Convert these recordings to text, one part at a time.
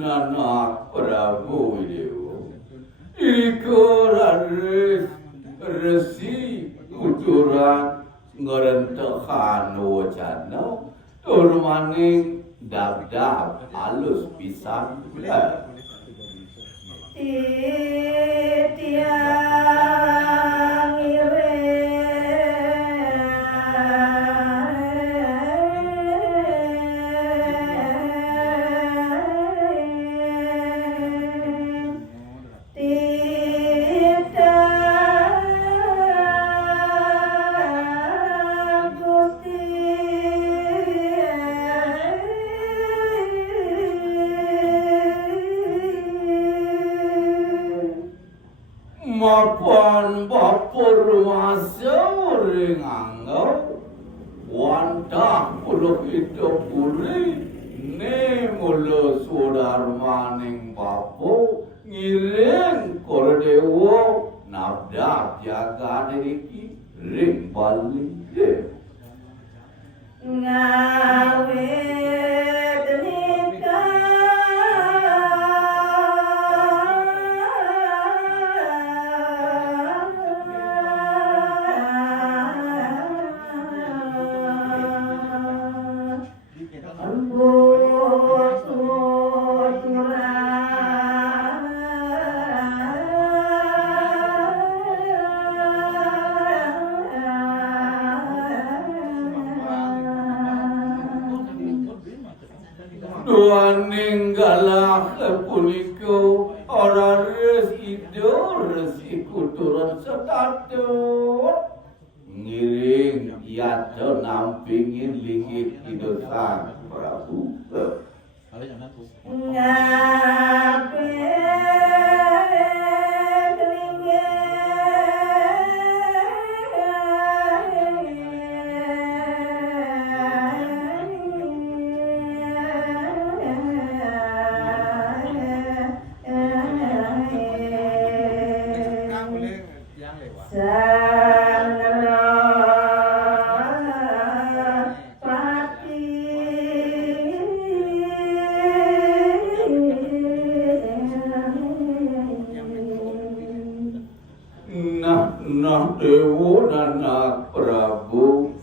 Nanak Prabu Dewa ikaran resi kucuran ngerentekan wacana turmaning dab-dab halus pisan tiang ire mapan bapur masa ring anggap wantah puluh hidup pulih ne mula sudar maning bapo ngiring kordewo nabdap jaga diri ring balik ngawet nikah ninggalak puniko ora resido resiku turun setatut ngiring yata nampingin linggit idosan Prabu Nah Dewa Nanak Prabu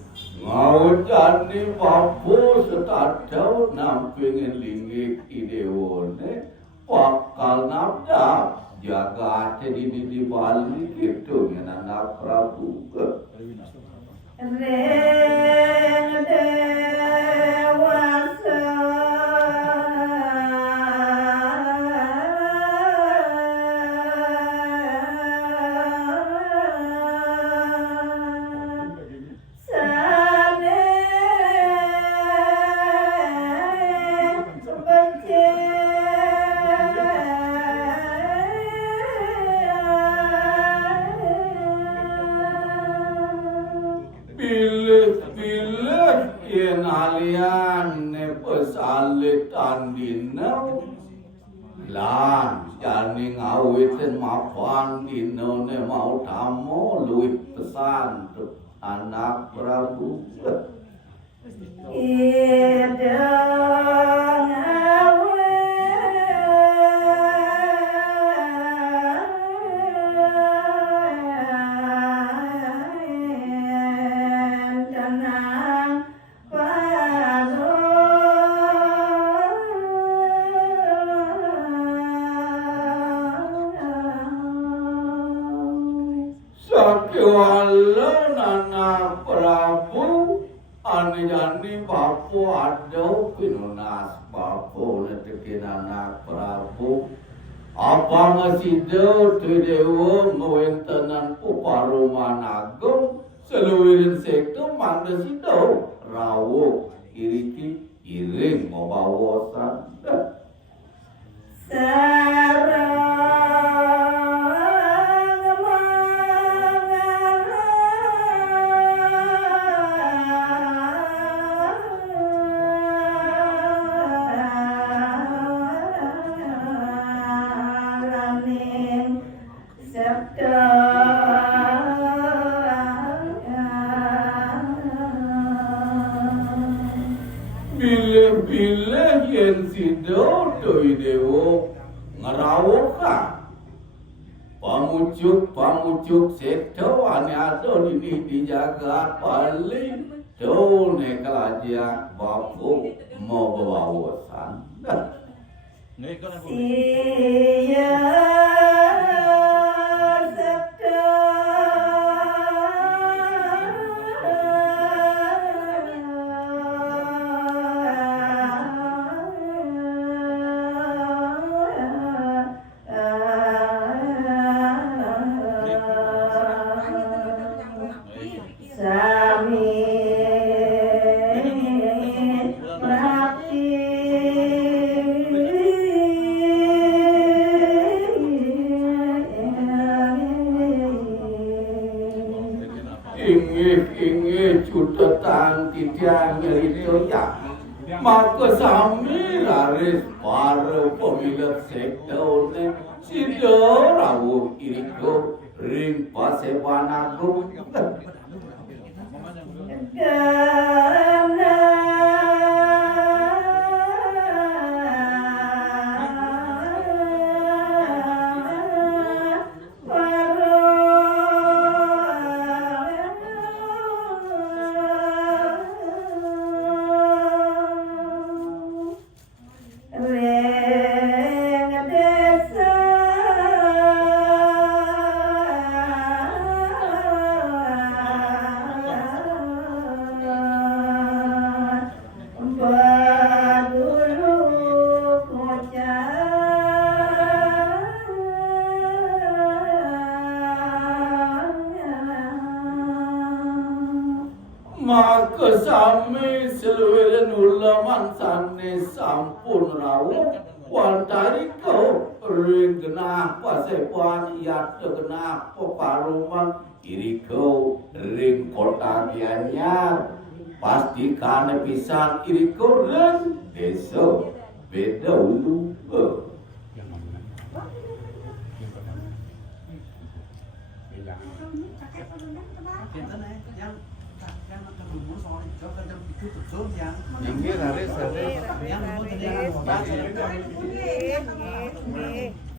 ngawujani bapu setadau nampingin linggik idewone bakal nabdap jaga ate di balik itu Nanak Prabu Reng dewasa pilih yen alian ne pesalit andinau lan jani ngawitin mapan dino ne mau tamu luwih pesan Anak Prabu idang awen tenang padu sakiwala Anak Prabu anjani bapu ado pinunas bapu netekin Anak Prabu apa ngasido tu dewa ngawentanan uparuman agung seluwirin sekto mangda sido rawo iriki iring mabawosan sarang mangalaning sabda bilih-bilih yen sido doi dewo ngerawo ka pamujuk sekto ane ado di jagat paling done kelajak bapu mau bawasan iya sabda sami rakti ingih cutetan tiang itu ya maka sami laris para pemilik sektor sido rawuh iriko ring pasebanaku maka sami seluwirin ulaman sane sampun rawuh wantari kau ring genah pasepan yat genah peparuman iriko ring kota Gianyar pastikan pisan iriko ring desa beda ulu Yang kira, Yang